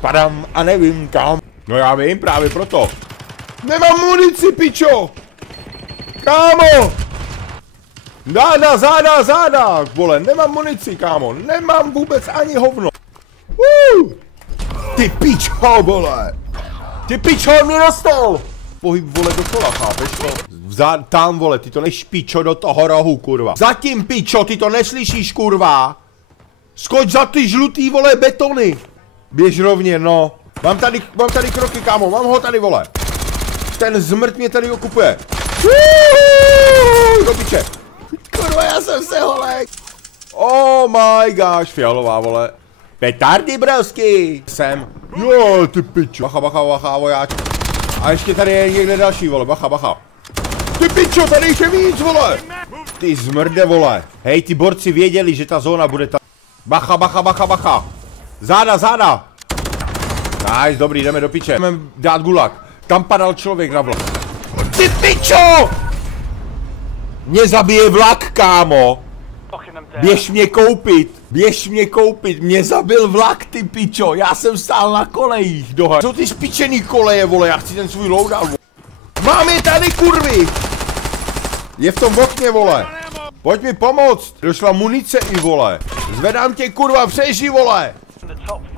padám a nevím kam. No já vím, právě proto. Nemám munici, pičo! Kámo! Záda, vole, nemám munici, kámo, nemám vůbec ani hovno. Ty pičo, vole! Ty pičo, mě dostal! Pohyb, vole, dokola, chápeš to? Tam, vole, ty to nešpičo do toho rohu, kurva. Zatím, pičo, ty to neslyšíš, kurva. Skoč za ty žlutý, vole, betony. Běž rovně, no. Mám tady kroky, kámo, mám ho tady, vole. Ten zmrt mě tady okupuje. Do piče. Kurva, já jsem se holek. Oh my gosh, fialová, vole. Petardy, brosky. Jsem. Jo, ty pičo. Bacha, vojáč. A ještě tady je někde další, vole, bacha. Ty pičo, tady ještě víc, vole. Ty zmrde, vole. Hej, ty borci věděli, že ta zóna bude ta. Bacha. Záda. Nice, dobrý, jdeme do piče. Jdeme dát gulag. Tam padal člověk na vlak. Ty pičo! Mě zabije vlak, kámo. Běž mě koupit, mě zabil vlak, ty pičo, já jsem stál na kolejích, doha. Co ty špičený koleje, vole, já chci ten svůj loadout, vole. Mám je tady, kurvy! Je v tom okně, vole. Pojď mi pomoct, došla munice i, vole. Zvedám tě, kurva, přežij, vole.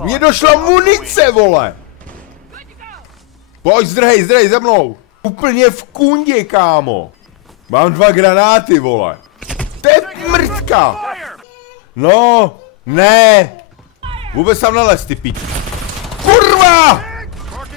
Mně došla munice, vole. Pojď, zdrhej za mnou. Úplně v kundě, kámo. Mám 2 granáty, vole. To je mrtka! No, ne! Vůbec tam nalez, ty pič. Kurva!